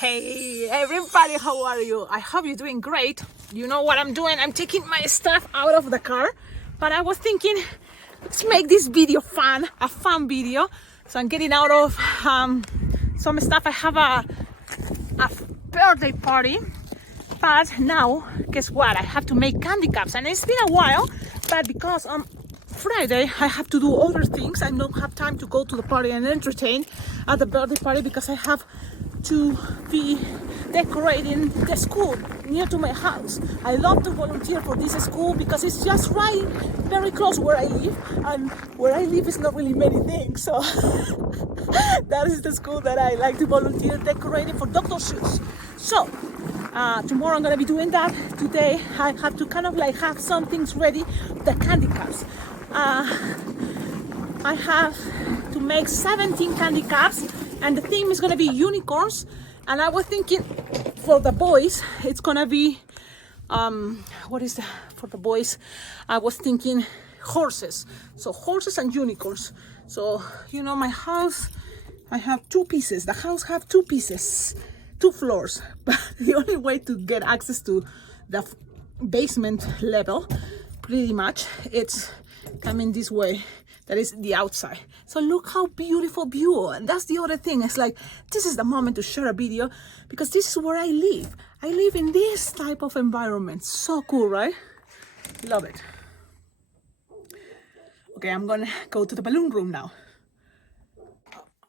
Hey everybody, how are you? I hope you're doing great. You know what I'm doing? I'm taking my stuff out of the car, but I was thinking, let's make this video fun, a fun video. So I'm getting out of some stuff. I have a birthday party, but now guess what? I have to make candy cups, and it's been a while, but because on Friday I have to do other things, I don't have time to go to the party and entertain at the birthday party because I have to be decorating the school near to my house. I love to volunteer for this school because it's just right, very close where I live, and where I live is not really many things, so that is the school that I like to volunteer decorating for Dr. Seuss. So tomorrow I'm gonna be doing that. Today I have to kind of like have some things ready, the candy cups. I have to make 17 candy cups, and the theme is gonna be unicorns. And I was thinking for the boys, it's gonna be what is that for the boys? I was thinking horses. So horses and unicorns. So you know, my house, I have two pieces. The house have two pieces, two floors. But the only way to get access to the basement level, pretty much, it's coming this way. That is the outside. So look how beautiful view. And that's the other thing. It's like, this is the moment to share a video because this is where I live. I live in this type of environment. So cool, right? Love it. Okay, I'm gonna go to the balloon room now.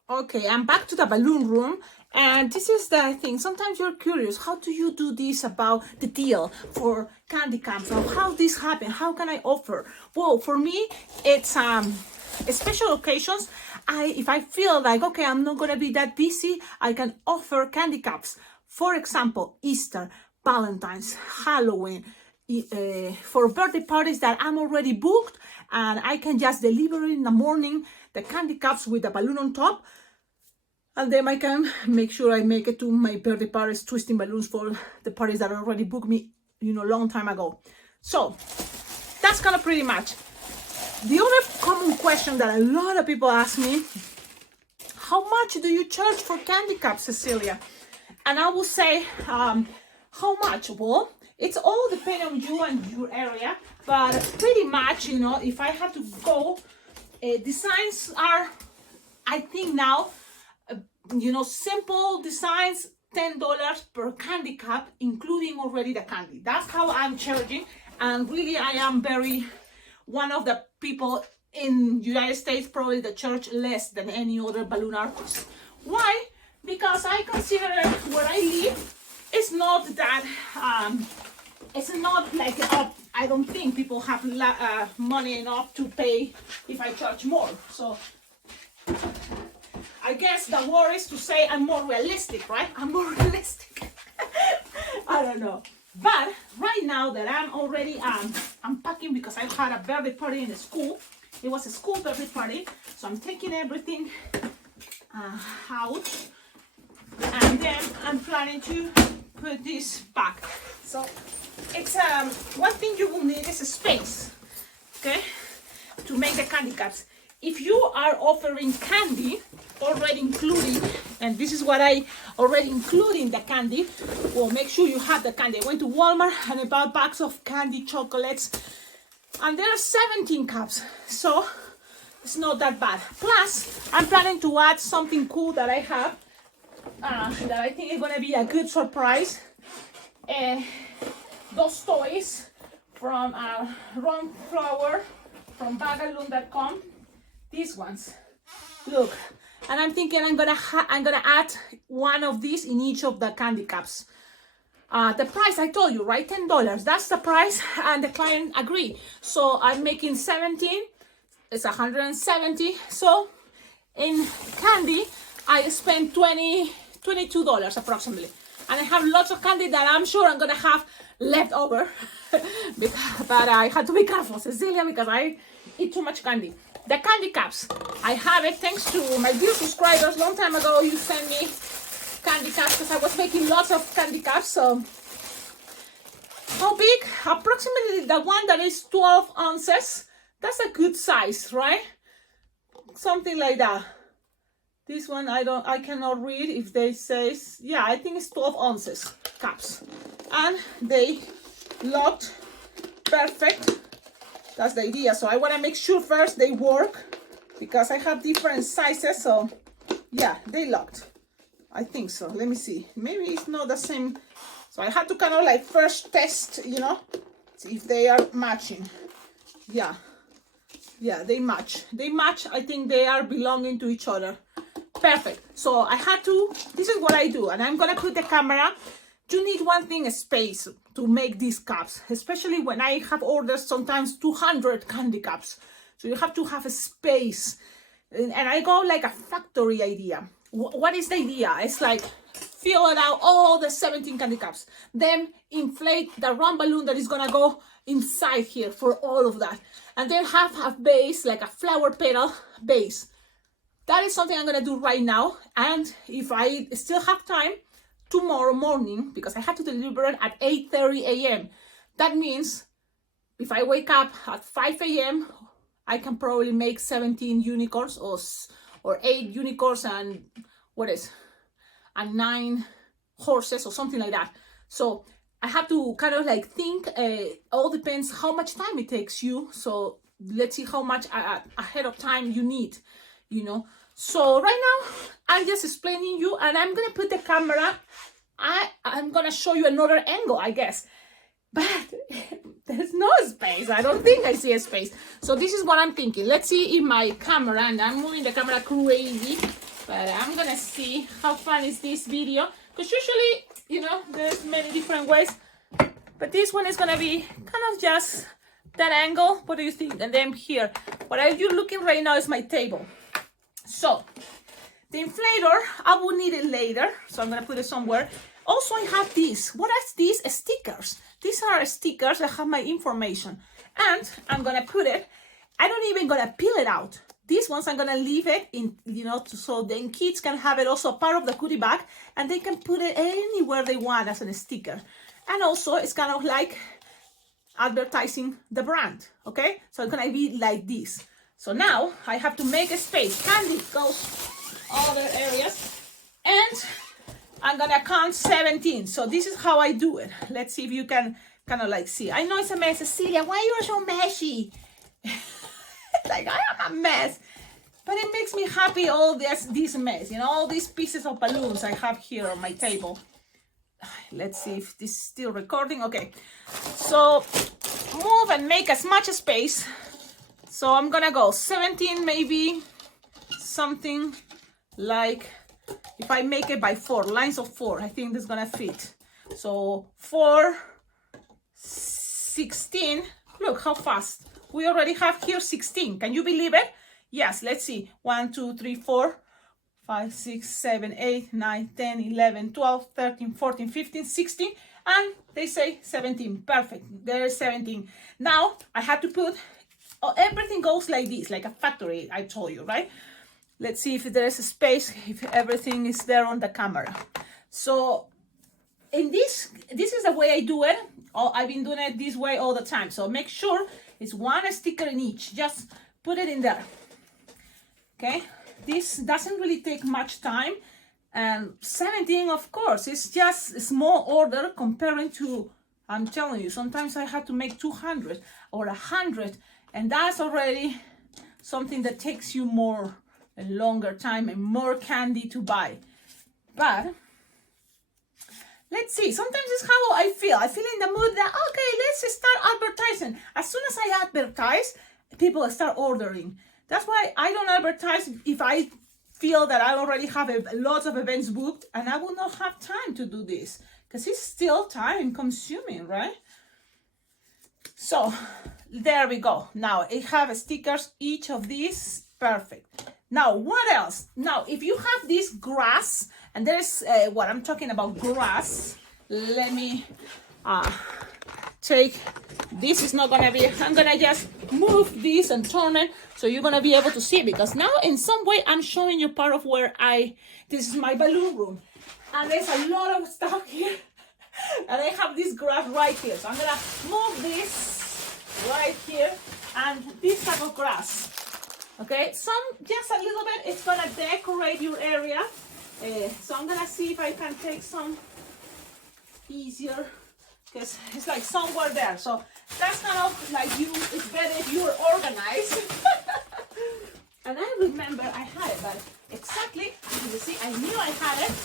Okay, I'm back to the balloon room. And this is the thing. Sometimes you're curious, how do you do this about the deal for candy cups? Or how this happen? How can I offer? Well, for me, it's special occasions. If I feel like, okay, I'm not gonna be that busy, I can offer candy cups. For example, Easter, Valentine's, Halloween, for birthday parties that I'm already booked, and I can just deliver in the morning the candy cups with the balloon on top. And then I can make sure I make it to my birthday parties, twisting balloons for the parties that already booked me, you know, long time ago. So that's kind of pretty much. The other common question that a lot of people ask me, how much do you charge for candy cups, Cecilia? And I will say, how much? Well, it's all depending on you and your area, but pretty much, you know, if I have to go, designs are, I think now, you know, simple designs, $10 per candy cup, including already the candy. That's how I'm charging. And really, I am one of the people in United States probably that charge less than any other balloon artist. Why? Because I consider where I live, it's not that, it's not like, I don't think people have money enough to pay if I charge more. So I guess the word is to say I'm more realistic, right? I'm more realistic. I don't know. But right now that I'm already unpacking because I had a birthday party in the school. It was a school birthday party. So I'm taking everything out. And then I'm planning to put this back. So it's one thing you will need is a space, okay, to make the candy cups. If you are offering candy already including, and this is what I already including the candy, well, make sure you have the candy. I went to Walmart and I bought bags of candy, chocolates, and there are 17 cups, so it's not that bad. Plus, I'm planning to add something cool that I have that I think is gonna be a good surprise. Those toys from Ron Flower from Bagaloon.com. These ones, look, and I'm thinking I'm gonna add one of these in each of the candy cups. The price I told you, right? $10. That's the price, and the client agreed. So I'm making 17. It's 170. So in candy, I spent $22 approximately, and I have lots of candy that I'm sure I'm gonna have left over. But I had to be careful, Cecilia, because I eat too much candy. The candy cups, I have it thanks to my dear subscribers. Long time ago, you sent me candy cups because I was making lots of candy cups. So, how big? Approximately the one that is 12 ounces. That's a good size, right? Something like that. This one I cannot read if they says, yeah, I think it's 12 ounces cups. And they locked perfect. That's the idea. So I want to make sure first they work because I have different sizes. So yeah, they locked. I think so. Let me see. Maybe it's not the same. So I had to kind of like first test, you know, see if they are matching. Yeah. Yeah, they match. They match. I think they are belonging to each other. Perfect. So I had to, this is what I do. And I'm going to put the camera. You need one thing, a space to make these cups, especially when I have orders, sometimes 200 candy cups. So you have to have a space. And I go like a factory idea. What is the idea? It's like fill it out all the 17 candy cups. Then inflate the round balloon that is going to go inside here for all of that. And then have a base, like a flower petal base. That is something I'm going to do right now. And if I still have time, tomorrow morning, because I have to deliver it at 8:30 a.m. That means if I wake up at 5 a.m., I can probably make 17 unicorns or 8 unicorns and and 9 horses or something like that. So I have to kind of like think, all depends how much time it takes you. So let's see how much ahead of time you need, you know. So right now I'm just explaining you, and I'm gonna put the camera. I'm gonna show you another angle, I guess, but there's no space. I don't think I see a space. So this is what I'm thinking. Let's see if my camera, and I'm moving the camera crazy, but I'm gonna see how fun is this video, because usually, you know, there's many different ways, but this one is gonna be kind of just that angle. What do you think? And then here, what are you looking right now is my table. So the inflator, I will need it later, so I'm gonna put it somewhere. Also, I have these. What are these? Stickers. These are stickers that have my information, and I'm gonna put it. I don't even gonna peel it out. These ones I'm gonna leave it in, you know, so then kids can have it also part of the goodie bag, and they can put it anywhere they want as a sticker. And also, it's kind of like advertising the brand. Okay, so it's gonna be like this. So now I have to make a space. Candy goes other areas, and I'm gonna count 17. So this is how I do it. Let's see if you can kind of like see. I know it's a mess. Cecilia, why you are so messy? Like, I am a mess, but it makes me happy, all this mess, you know, all these pieces of balloons I have here on my table. Let's see if this is still recording. Okay, so move and make as much space. So I'm gonna go 17, maybe something like, if I make it by 4 lines of 4, I think this is gonna fit. So 4, 16. Look how fast we already have here. 16. Can you believe it? Yes. Let's see. 1, 2, 3, 4, 5, 6, 7, 8, 9, 10, 11, 12, 13, 14, 15, 16, and they say 17. Perfect. There's 17. Now I have to put, everything goes like this, like a factory, I told you, right? Let's see if there's a space, if everything is there on the camera. So in this is the way I do it. I've been doing it this way all the time. So make sure it's one sticker in each. Just put it in there. Okay? This doesn't really take much time. And 17, of course, it's just a small order comparing to, I'm telling you, sometimes I had to make 200 or 100. And that's already something that takes you more, a longer time and more candy to buy. But let's see, sometimes it's how I feel. I feel in the mood that, okay, let's start advertising. As soon as I advertise, people start ordering. That's why I don't advertise if I feel that I already have lots of events booked and I will not have time to do this, because it's still time consuming, right? So there we go. Now I have stickers, each of these, perfect. Now what else? Now if you have this grass, and there's what I'm talking about, grass, let me take, this is not gonna be, I'm gonna just move this and turn it so you're gonna be able to see, because now in some way I'm showing you part of where this is my balloon room, and there's a lot of stuff here. And I have this grass right here, so I'm gonna move this right here, and this type of grass, Okay, some, just a little bit, it's gonna decorate your area. So I'm gonna see if I can take some easier, because it's like somewhere there. So that's kind of like it's better if you're organized. And I remember I had it, but exactly, you see, I knew I had it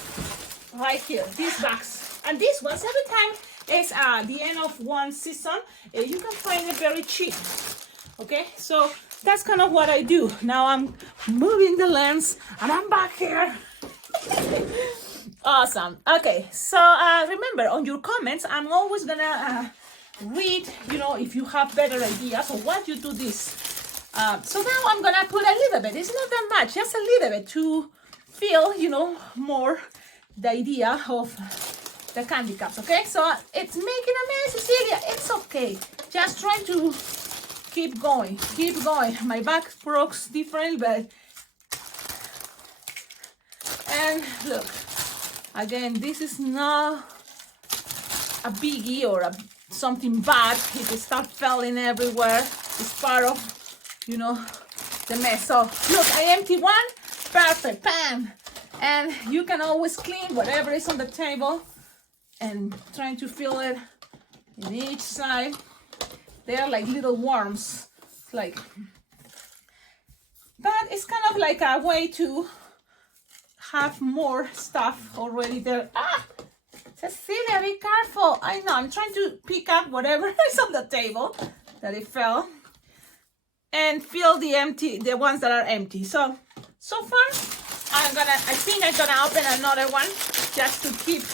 right here, these bags. And these ones, every time it's the end of one season, you can find it very cheap. Okay, so that's kind of what I do. Now I'm moving the lens and I'm back here. Awesome. Okay, so remember, on your comments, I'm always gonna read, you know, if you have better ideas or what you do this. So now I'm gonna put a little bit, it's not that much, just a little bit to feel, you know, more the idea of the candy cups. Okay, so it's making a mess, Cecilia, it's okay. Just try to keep going, keep going. My back works different, but, and look, again, this is not a biggie or something bad. If it starts falling everywhere, it's part of, you know, the mess. So look, I empty one, perfect, bam. And you can always clean whatever is on the table and trying to fill it in each side. They're like little worms, like, but it's kind of like a way to have more stuff already there. Ah, Cecilia, be careful. I know, I'm trying to pick up whatever is on the table that it fell and fill the ones that are empty. So far, I think I'm gonna open another one just to keep,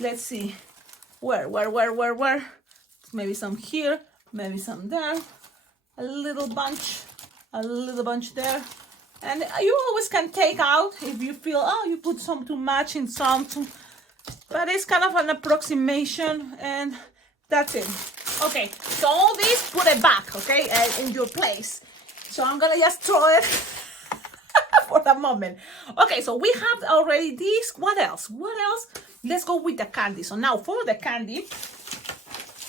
let's see, where? Maybe some here, maybe some there, a little bunch there. And you always can take out if you feel, oh, you put some too much in some, but it's kind of an approximation, and that's it. Okay, so all this, put it back, okay, in your place. So I'm gonna just throw it for the moment. Okay, so we have already this. What else? Let's go with the candy. So now for the candy,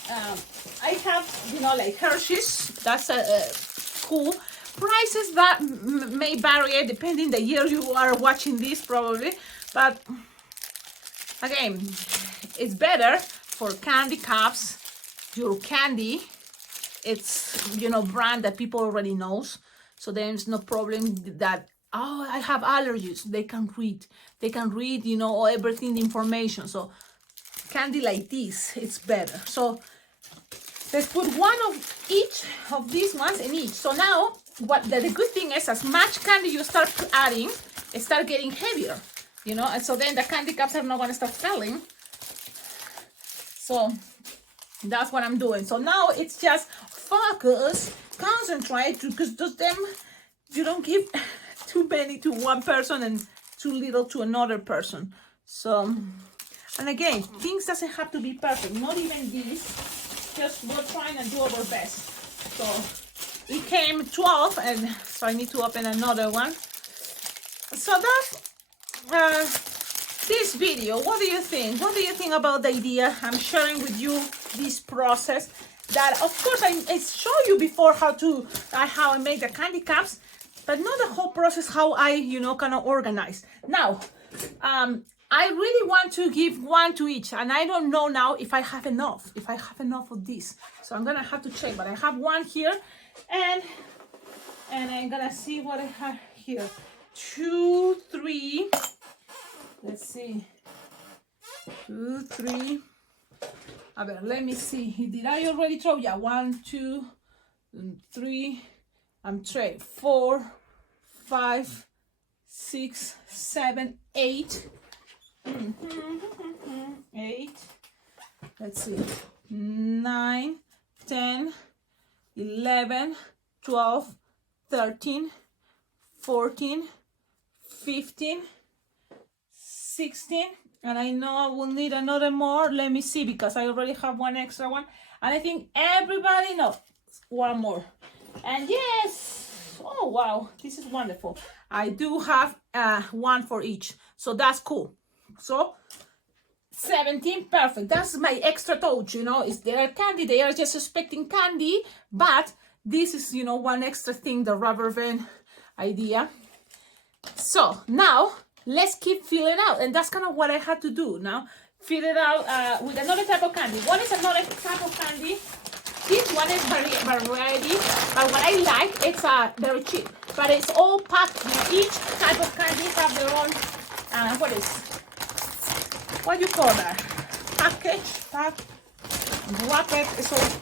I have, you know, like Hershey's. That's cool. Prices that may vary depending the year you are watching this, probably, but again, it's better for candy cups. Your candy, it's, you know, brand that people already knows, so there's no problem that, oh, I have allergies. They can read, you know, everything, the information. So candy like this, it's better. So let's put one of each of these ones in each. So now, what the good thing is, as much candy you start adding, it start getting heavier, you know, and so then the candy cups are not going to start falling. So that's what I'm doing. So now it's just focus, concentrate, because them, you don't give too many to one person and too little to another person. So, and again, things doesn't have to be perfect, not even this. Just we're trying to do our best. So it came 12, and so I need to open another one. So that's this video. What do you think? What do you think about the idea? I'm sharing with you this process that, of course, I showed you before how I make the candy cups, but not the whole process, how I, you know, kind of organize. Now, I really want to give one to each, and I don't know now if I have enough, of this. So I'm gonna have to check, but I have one here, and I'm gonna see what I have here. 2, 3. Let's see. 2, 3. A ver, let me see. Did I already throw? Yeah, 1, 2, 3. I'm trying 4, 5, 6, 7, 8. 8. Let's see. 9, 10, 11, 12, 13, 14, 15, 16. And I know I will need another more. Let me see, because I already have one extra one. And I think everybody knows one more. And yes, oh wow, this is wonderful. I do have one for each. So that's cool. So 17, perfect. That's my extra touch, you know. Is there candy? They are just expecting candy, but this is, you know, one extra thing, the rubber band idea. So now let's keep filling out, and that's kind of what I had to do now. Fill it out with another type of candy. One is another type of candy. This one is variety, but what I like, it's very cheap, but it's all packed. You know, each type of candy have their own what do you call that? Wrapped.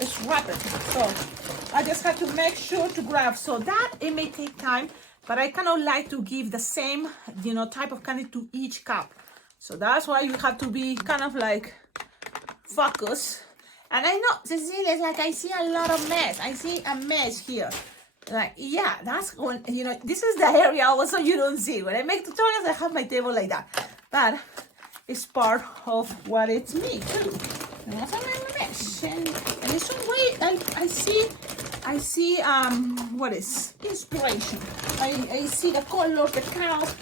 It's wrapped. So I just had to make sure to grab. So that it may take time, but I kind of like to give the same, you know, type of candy to each cup. So that's why you have to be kind of like focused. And I know, Cecilia, it's like I see a lot of mess. I see a mess here. Like, yeah, that's when, you know, this is the area also you don't see. When I make tutorials, I have my table like that. But it's part of what it's me, too. And also my mesh. And in some way, I see, what is inspiration. I see the color, the cows,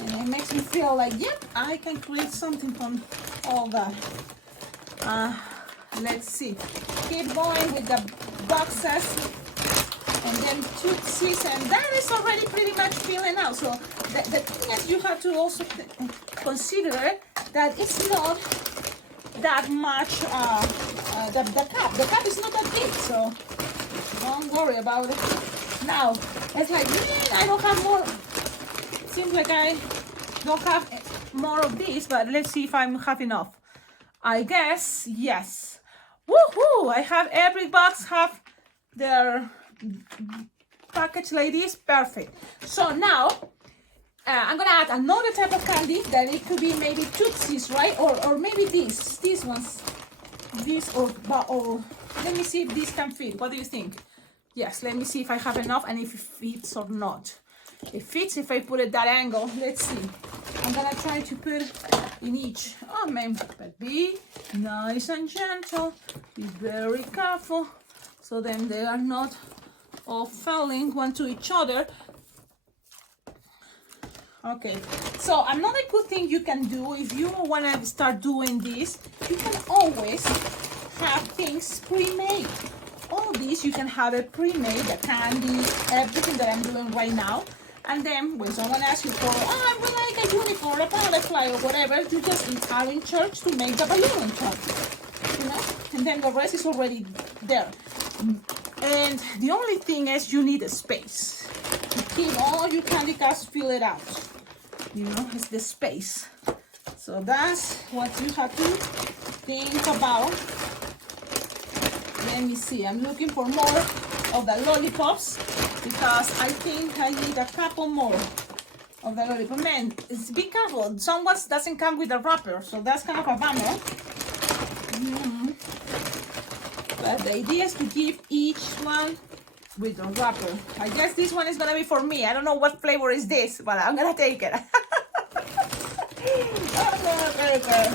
and it makes me feel like, yep, I can create something from all that. Let's see. Keep going with the boxes, and then tootsies, and that is already pretty much filling out. So the thing is, you have to also consider that it's not that much. The cup is not that big, so don't worry about it. Now it's like, man, I don't have more. It seems like I don't have more of these, but let's see if I have enough. I guess yes. Woohoo! I have every box have their package like this. Perfect. So now I'm gonna add another type of candy that it could be maybe tootsies, right? Or maybe these ones. These or let me see if this can fit. What do you think? Yes, let me see if I have enough and if it fits or not. It fits if I put it that angle. Let's see. I'm gonna try to put in each. Oh man, but be nice and gentle. Be very careful, so then they are not all falling one to each other. Okay, so another good thing you can do if you want to start doing this, you can always have things pre-made. All these you can have it pre-made, the candy, everything that I'm doing right now. And then when someone asks you for, I would like a unicorn, a butterfly, or whatever, you just are in charge to make the balloon in charge, you know? And then the rest is already there. And the only thing is you need a space to keep all your candy caps filled out. You know, it's the space. So that's what you have to think about. Let me see, I'm looking for more of the lollipops, because I think I need a couple more of the lollipop. Man, be careful. Some ones doesn't come with a wrapper, so that's kind of a bummer. But the idea is to give each one with a wrapper. I guess this one is gonna be for me. I don't know what flavor is this, but I'm gonna take it. I'm gonna take it.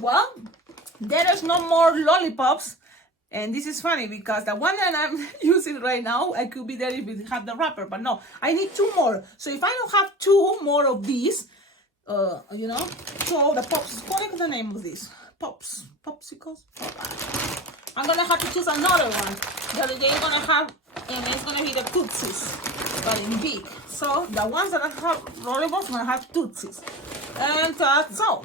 Well, there is no more lollipops, and this is funny because the one that I'm using right now, I could be there if it had the wrapper, but no, I need 2 more. So if I don't have 2 more of these, you know, so the pops, what is the name of this? Popsicles? I'm gonna have to choose another one that they're gonna have, and it's gonna be the tootsies, but in big. So the ones that I have lollipops gonna have tootsies, and so.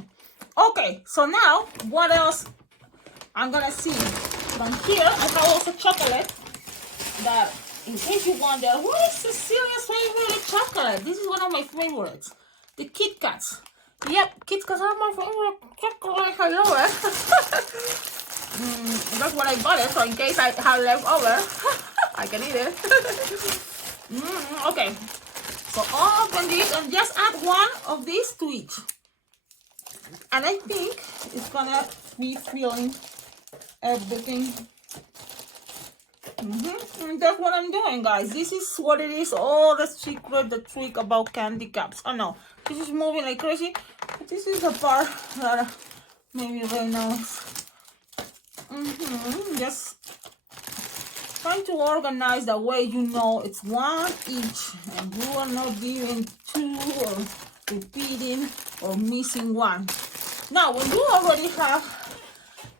Okay, so now what else I'm gonna see from here? I have also chocolate that, in case you wonder, what is Cecilia's favorite chocolate? This is one of my favorites, the Kit Kats. Yep, Kit Kats are my favorite chocolate. I love it. That's what I bought it, so in case I have leftover, I can eat it. Okay, so open this and just add 1 of these to each. And I think it's gonna be filling everything. And that's what I'm doing, guys. This is what it is. All the secret, the trick about candy caps. Oh no, this is moving like crazy. But this is the part that maybe right now. Just trying to organize the way you know it's one each, and you are not giving two or repeating or missing one. Now, when you already have,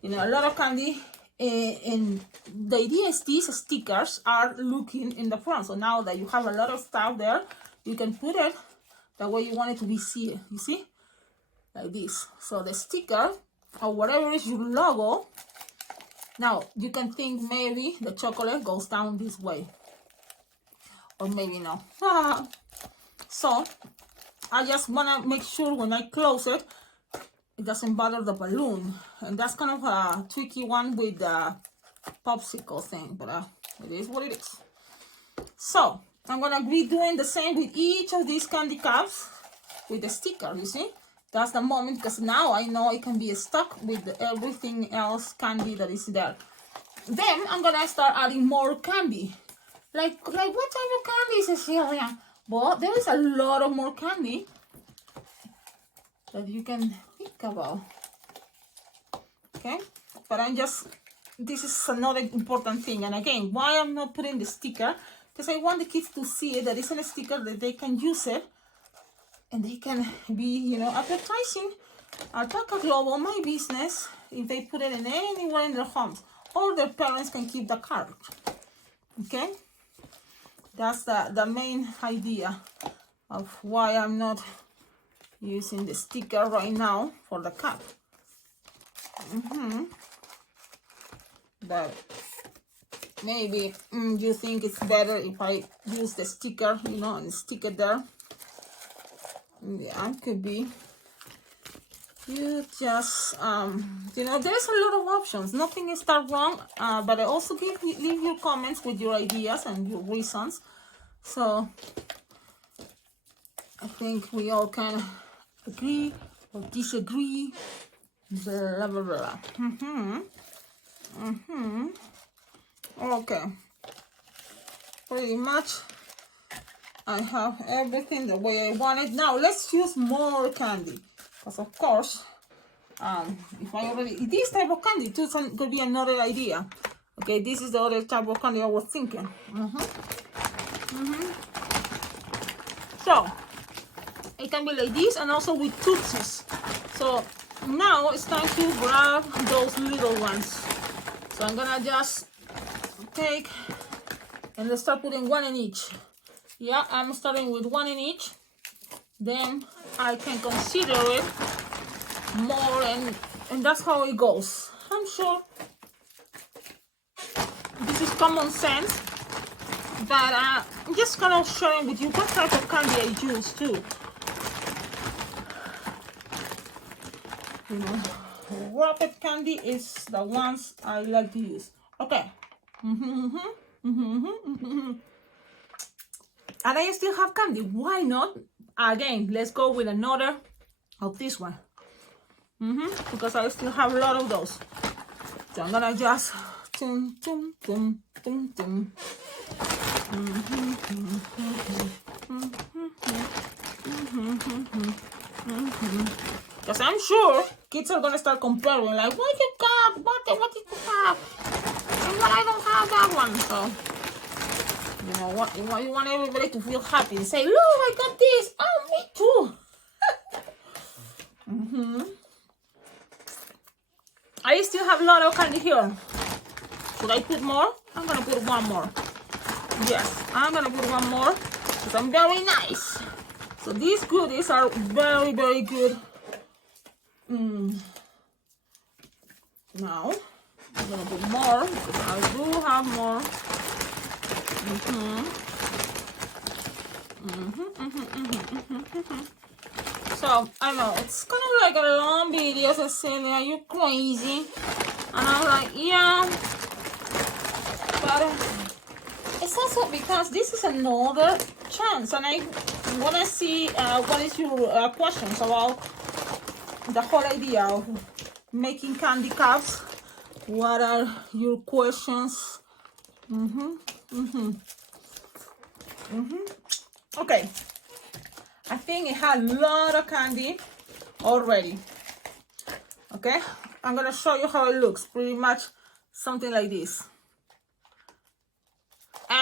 a lot of candy, and the idea is these stickers are looking in the front. So now that you have a lot of stuff there, you can put it the way you want it to be seen. You see, like this. So the sticker or whatever is your logo. Now you can think maybe the chocolate goes down this way, or maybe no. So I just wanna make sure when I close it, it doesn't bother the balloon, and that's kind of a tricky one with the popsicle thing, but it is what it is. So I'm gonna be doing the same with each of these candy cups with the sticker. You see, that's the moment, because now I know it can be stuck with everything else candy that is there. Then I'm gonna start adding more candy. Like what type of candy, Cecilia? Well, there is a lot of more candy that you can think about. Okay, but this is another important thing. And again, why I'm not putting the sticker, because I want the kids to see it, that it's a sticker that they can use it, and they can be, advertising Alpaca Global, my business, if they put it in anywhere in their homes, or their parents can keep the card. Okay, that's the main idea of why I'm not using the sticker right now for the cup. But maybe you think it's better if I use the sticker, and stick it there. Yeah, it could be. You just, there's a lot of options. Nothing is that wrong, but I also leave your comments with your ideas and your reasons. So I think we all can agree or disagree. Blah, blah, blah. Okay. Pretty much I have everything the way I want it. Now let's use more candy. Because of course, if this type of candy too could be another idea. Okay, this is the other type of candy I was thinking. So it can be like this, and also with Tootsies. So now it's time to grab those little ones. So I'm gonna just take and let's start putting one in each. Yeah, I'm starting with one in each. Then I can consider it more, and that's how it goes. I'm sure this is common sense, but I'm just kind of sharing with you what type of candy I use too. Rocket candy is the ones I like to use. Okay. And I still have candy. Why not? Again, let's go with another of this one. Because I still have a lot of those. So I'm gonna just because I'm sure kids are gonna start comparing, like, what you got? What did you have? And what, I don't have that one. So you want everybody to feel happy and say, look, I got this. Oh, me too. I still have a lot of candy here. Should I put more? I'm gonna put one more. Yes, I'm gonna put one more because I'm very nice. So these goodies are very, very good. Now I'm gonna put more because I do have more. So I know it's kind of like a long video, Cecilia, you're crazy. And I'm like, yeah, but it's also because this is another chance, and I want to see what is your questions about the whole idea of making candy cups. What are your questions? Okay, I think it had a lot of candy already. Okay, I'm gonna show you how it looks. Pretty much something like this.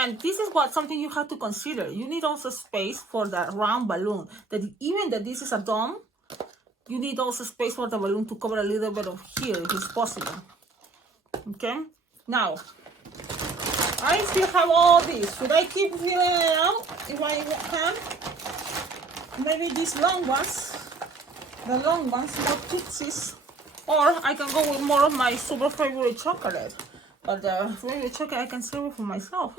And this is what something you have to consider. You need also space for that round balloon. That even that this is a dome, you need also space for the balloon to cover a little bit of here if it's possible. Okay, now I still have all this. Should I keep filling it out if I can? Maybe these long ones, the long ones, more pixies, or I can go with more of my super favorite chocolate. But the favorite chocolate I can save it for myself.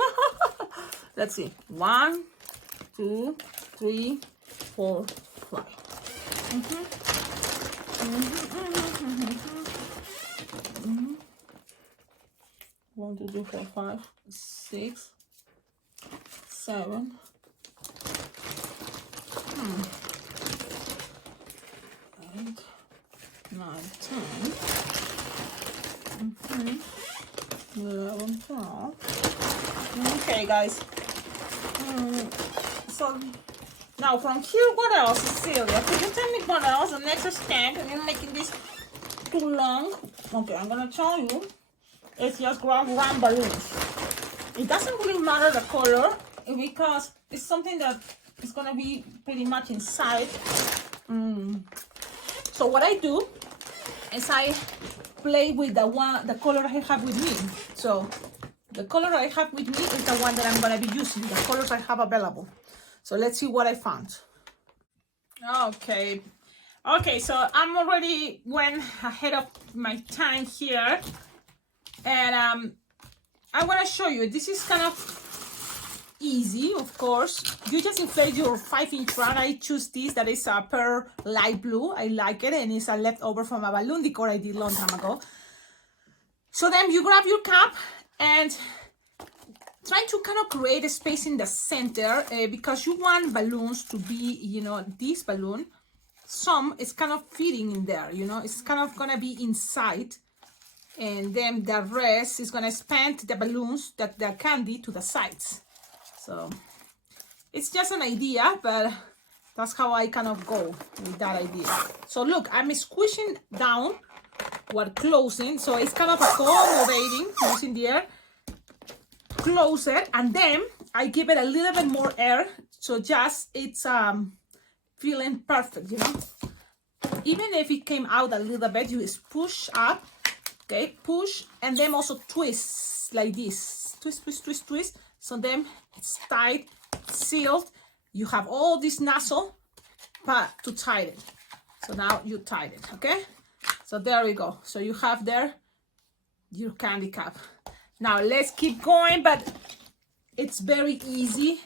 Let's see. 1, 2, 3, 4, 5. 1, 2, 3, 4, 5, 6, 7. 8, 9, 10. 11, 12. Okay, guys. So now from here, what else, Cecilia? Could you tell me what else? The next step, and you're making this too long. Okay, I'm gonna tell you. It's just grab round balloons. It doesn't really matter the color because it's something that is gonna be pretty much inside. So what I do is I play with the color I have with me. So the color I have with me is the one that I'm gonna be using, the colors I have available. So let's see what I found. Okay, so I'm already went ahead of my time here, and I want to show you. This is kind of easy, of course. You just inflate your 5-inch round. I choose this, that is a pearl light blue. I like it, and it's a leftover from a balloon decor I did a long time ago. So then you grab your cup and try to kind of create a space in the center because you want balloons to be, you know, this balloon, some it's kind of fitting in there, you know, it's kind of gonna be inside, and then the rest is gonna expand the balloons, that the candy, to the sides. So it's just an idea, but that's how I kind of go with that idea. So look, I'm squishing down while closing, so it's kind of accommodating using the air. Close it, and then I give it a little bit more air, so just it's feeling perfect, you know. Even if it came out a little bit, you just push up, okay, push, and then also twist like this, twist, twist, twist, twist. So then it's tight, sealed. You have all this nozzle but to tie it. So now you tied it, okay. So there we go. So you have there your candy cap. Now let's keep going, but it's very easy.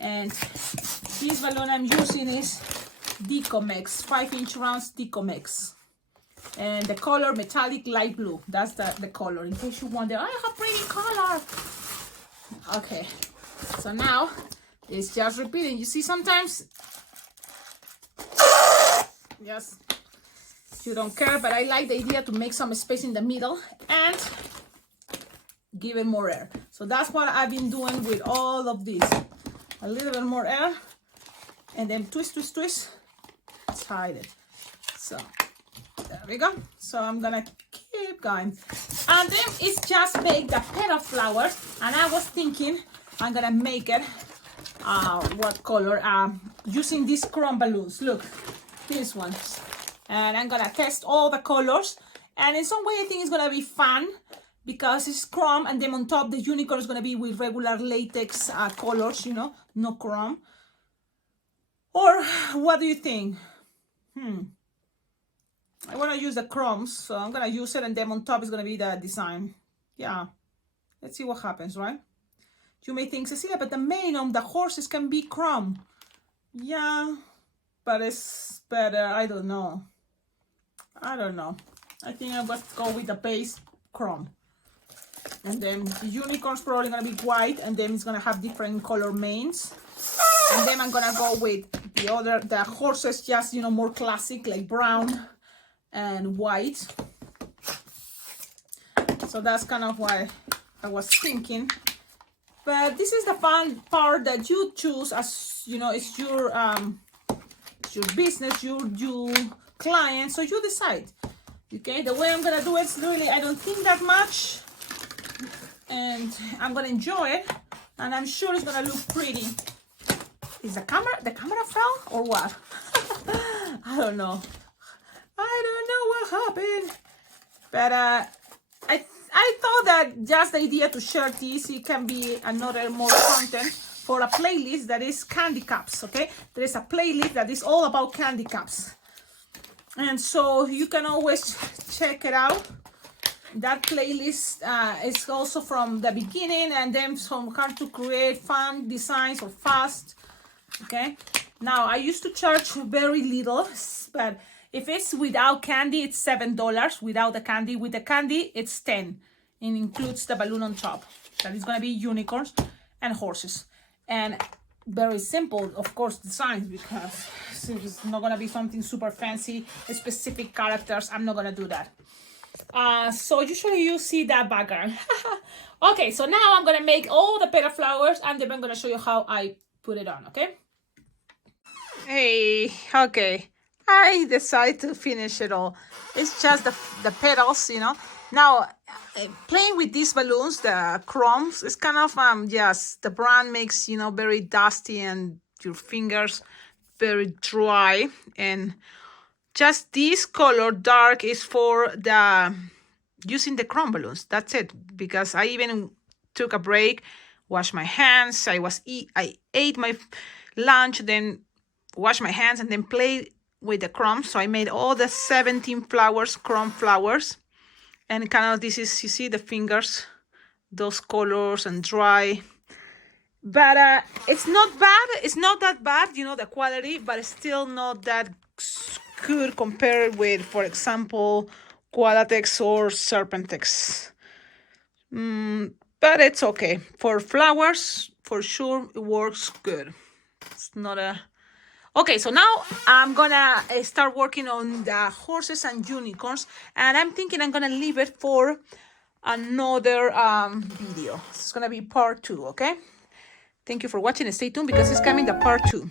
And this balloon I'm using is Decomex, 5-inch rounds Decomex. And the color metallic light blue. That's the color, in case you wonder, oh, I have pretty color. Okay, so now it's just repeating. You see, sometimes, yes, you don't care, but I like the idea to make some space in the middle and give it more air. So that's what I've been doing with all of these. A little bit more air, and then twist, twist, twist, tie it. So there we go. So I'm gonna keep going, and then it's just make the petal flowers. And I was thinking I'm gonna make it what color, using these chrome balloons. Look, these ones, and I'm gonna test all the colors, and in some way I think it's gonna be fun because it's chrome, and then on top the unicorn is gonna be with regular latex colors, you know, no chrome. Or what do you think? I want to use the chromes, so I'm gonna use it, and then on top is gonna be the design. Yeah, let's see what happens, right? You may think, Cecilia, but the mane on the horses can be chrome. Yeah, but it's better. I don't know. I think I'm gonna go with the base chrome, and then the unicorn's probably gonna be white, and then it's gonna have different color manes. And then I'm gonna go with the horses, just, you know, more classic, like brown and white. So that's kind of what I was thinking. But this is the fun part, that you choose, as you know, it's your business, your client, so you decide. Okay, the way I'm gonna do it is really, I don't think that much, and I'm gonna enjoy it. and I'm sure it's gonna look pretty. Is the camera fell or what? I don't know. I don't know what happened. But I thought that just the idea to share this, it can be another more content for a playlist that is candy cups, okay? There is a playlist that is all about candy cups. And so you can always check it out. That playlist is also from the beginning, and then from how to create fun designs or fast, okay? Now, I used to charge very little, but if it's without candy, it's $7. Without the candy, with the candy, it's 10. It includes the balloon on top. That is gonna be unicorns and horses. And very simple, of course, designs, because it's not gonna be something super fancy, specific characters. I'm not gonna do that. So usually you see that background. Okay, so now I'm gonna make all the petal flowers, and then I'm gonna show you how I put it on, okay? Hey, okay. I decided to finish it all. It's just the petals, you know. Now, playing with these balloons, the chromes, it's kind of, yes, the brand makes, you know, very dusty and your fingers very dry. And just this color, dark, is for the using the chrome balloons. That's it. Because I even took a break, washed my hands. I ate my lunch, then washed my hands, and then played with the crumbs. So I made all the 17 flowers, crumb flowers. And kind of this is, you see the fingers, those colors and dry. But it's not bad. It's not that bad, you know, the quality, but it's still not that good compared with, for example, Qualatex or Serpentex. But it's okay. For flowers, for sure, it works good. It's not a... Okay, so now I'm gonna start working on the horses and unicorns, and I'm thinking I'm gonna leave it for another video. It's gonna be part 2, okay? Thank you for watching, and stay tuned because it's coming the part 2.